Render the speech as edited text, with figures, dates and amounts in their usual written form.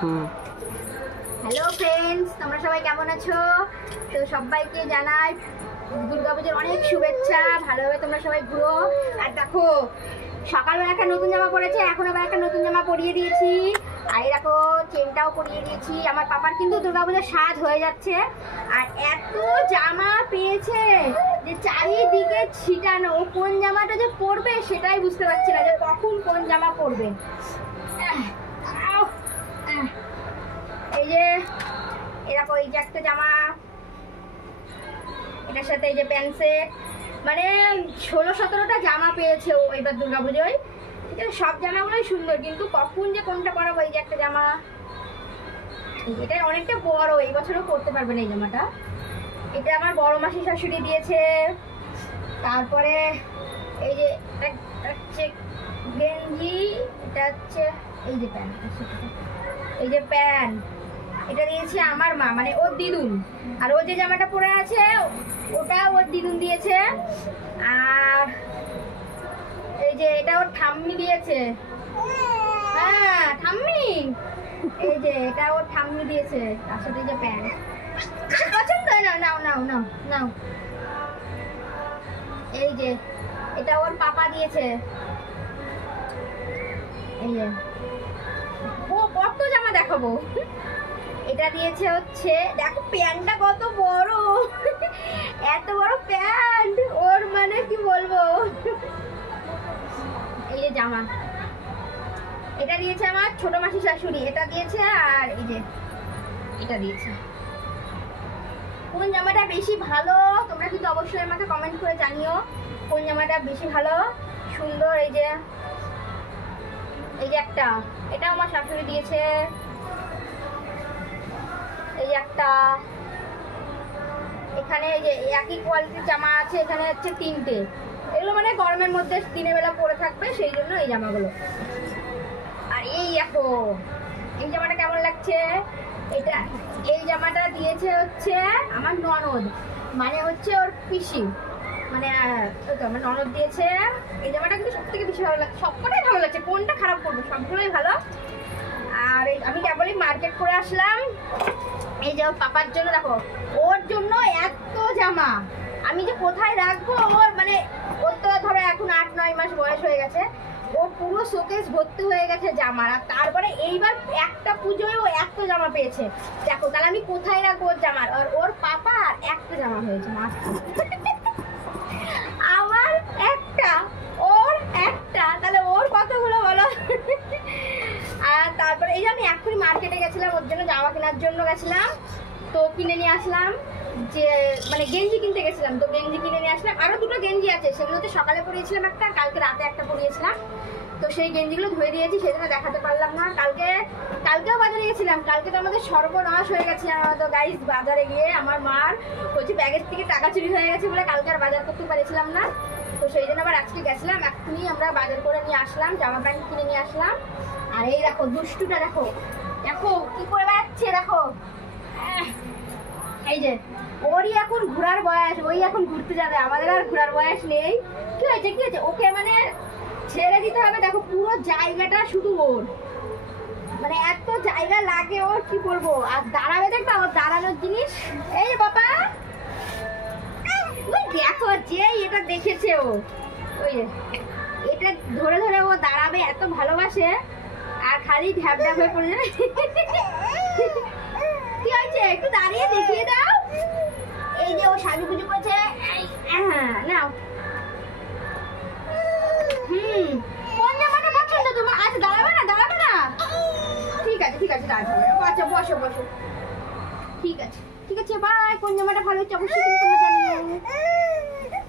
Hello friends, তোমরা সবাই কেমন আছো? তো সবাইকে জানাই দুর্গাপূজার অনেক শুভেচ্ছা। ভালোভাবে তোমরা সবাই ঘুরো। আর দেখো, সকালবেলা একটা নতুন জামা পরেছে, এখন আবার একটা নতুন জামা পরিয়ে দিয়েছি। আর এই দেখো, চেনটাও পরিয়ে দিয়েছি। আমার পাপার কিন্তু দুর্গাপূজার সাজ হয়ে যাচ্ছে। আর এত জামা পেয়েছে যে চারিদিকে ছিটানো। ও কোন জামাটা যে পরবে সেটাই বুঝতে পারছি না, যে কখন কোন জামা পরবে। এই যে এরকম, এই যে একটা জামা, এটার সাথে এই যে প্যান্ট সেট, মানে 16-17টা জামা পেয়েছে ও এবার দুর্গাপুজোয়। সব জামাগুলোই সুন্দর, কিন্তু কখন যে কোনটা পরাবো। এই যে একটা জামা, এটা অনেকটা বড়, এই বছরও পরতে পারবে না এই জামাটা। এটা আমার বড় মাসি শাশুড়ি দিয়েছে। তারপরে এই যে হচ্ছে গেঞ্জি, এটা হচ্ছে এই যে প্যান্ট, এই যে প্যান্ট, এটা দিয়েছে আমার মা, মানে ওর দিদুন। আর ও যে জামাটা পরে আছে ওটা ওর দিদুন দিয়েছে। আর এই যে এটা ওর ঠাম্মি দিয়েছে। হ্যাঁ ঠাম্মি, এই যে এটা ওর ঠাম্মি দিয়েছে। তার সাথে এই যে প্যান্ট পছন্দ হয় না। নাও নাও নাও নাও। এই যে এটা ওর পাপা দিয়েছে। এই যে ও কত জামা দেখাবো। এটা দিয়েছে হচ্ছে, দেখো প্যান্টটা কত বড়, এত বড় প্যান্ট ওর, মানে কি বলবো। এই যে জামা, এটা দিয়েছে আমার ছোট মাসি শাশুড়ি, এটা দিয়েছে। আর এই যে এটা দিয়েছে। কোন জামাটা বেশি ভালো তোমরা কিন্তু অবশ্যই আমাকে কমেন্ট করে জানিও, কোন জামাটা বেশি ভালো সুন্দর। এই যে একটা, এটা আমার শাশুড়ি দিয়েছে। এই যে একটা, এখানে এই যে একই কোয়ালিটির জামা আছে, এখানে হচ্ছে 3টে। এগুলো মানে গরমের মধ্যে দিনের বেলা পরে থাকবে, সেই জন্য এই জামাগুলো। আর এই দেখো, এই জামাটা কেমন লাগছে। এটা, এই জামাটা দিয়েছে হচ্ছে আমার ননদ, মানে হচ্ছে ওর পিসি, মানে ওই তো আমার ননদ দিয়েছে। এই জামাটা কিন্তু সব থেকে বেশি ভালো লাগছে, সবকটাই ভালো লাগছে, কোনটা খারাপ করবো, সবগুলোই ভালো। আর আমি কেবলই মার্কেট করে আসলাম। এই যে ওর পাপার জন্য, দেখো ওর জন্য এত জামা, আমি যে কোথায় রাখবো। ওর মানে ওর তো ধরো এখন 8-9 মাস বয়স হয়ে গেছে, ওর পুরো শোকেস ভর্তি হয়ে গেছে জামার। আর তারপরে এইবার একটা পুজোয় ও এত জামা পেয়েছে, দেখো তাহলে আমি কোথায় রাখবো ওর জামার। আর ওর পাপার একটা জামা হয়েছে মাত্র, আমার একটা, ওর একটা, তাহলে ওর কতগুলো বলো। আর তারপরে এই যে আমি এখনই মার্কেটে গেছিলাম, ওর জন্য জামা কেনার জন্য গেছিলাম, তো কিনে নিয়ে আসলাম। যে মানে গেঞ্জি কিনতে গেছিলাম, তো গেঞ্জি কিনে নিয়ে আসলাম। আরো 2টো গেঞ্জি আছে, সেগুলো তো সকালে পরিয়েছিলাম একটা, কালকে রাতে একটা পরিয়েছিলাম। তো সেই গেঞ্জিগুলো ধুয়ে দিয়েছি, সেই জন্য দেখাতে পারলাম না। কালকেও বাজারে গেছিলাম, কালকে তো আমাদের সর্বনাশ হয়ে গেছে। তো গাইস, বাজারে গিয়ে আমার মার হচ্ছে ব্যাগের থেকে টাকা চুরি হয়ে গেছে বলে কালকে আর বাজার করতে পারছিলাম না। তো সেই জন্য আবার আজকে গেছিলাম, এখনই আমরা বাজার করে নিয়ে আসলাম, জামা প্যান্ট কিনে নিয়ে আসলাম। আর এই দেখো দুষ্টুটা, দেখো দেখো কি করে বেড়াচ্ছে, দেখো। এই যে ওরই এখন ঘোরার বয়স, ওই এখন ঘুরতে যাবে, আমাদের আর ঘোরার বয়স নেই। কি হয়েছে কি হয়েছে, ওকে মানে ছেড়ে দিতে হবে। দেখো পুরো জায়গাটা শুধু ওর, মানে এত জায়গা লাগে ওর, কি করবো। আর দাঁড়াবে, দেখবা ওর দাঁড়ানোর জিনিস। এই বাবা দেখো, যে এটা দেখেছে ও, ওই এটা ধরে ধরে ও দাঁড়াবে, এত ভালোবাসে। আর খালি ঢ্যাপ ঢ্যাপ হয়ে পড়ে যাবে। কি হয়েছে, একটু দাঁড়িয়ে দেখিয়ে দাও। এই যে ও সাজুগুজু করছে, হ্যাঁ নাও। কোন জামাটা পছন্দ তোমার? আচ্ছা দাঁড়াবে না, দাঁড়াবে না, ঠিক আছে ঠিক আছে, দাঁড়াবে। আচ্ছা বসো বসো, ঠিক আছে ঠিক আছে, বাই। কোন জামাটা ভালো হচ্ছে অবশ্যই কিন্তু তোমরা জানিও।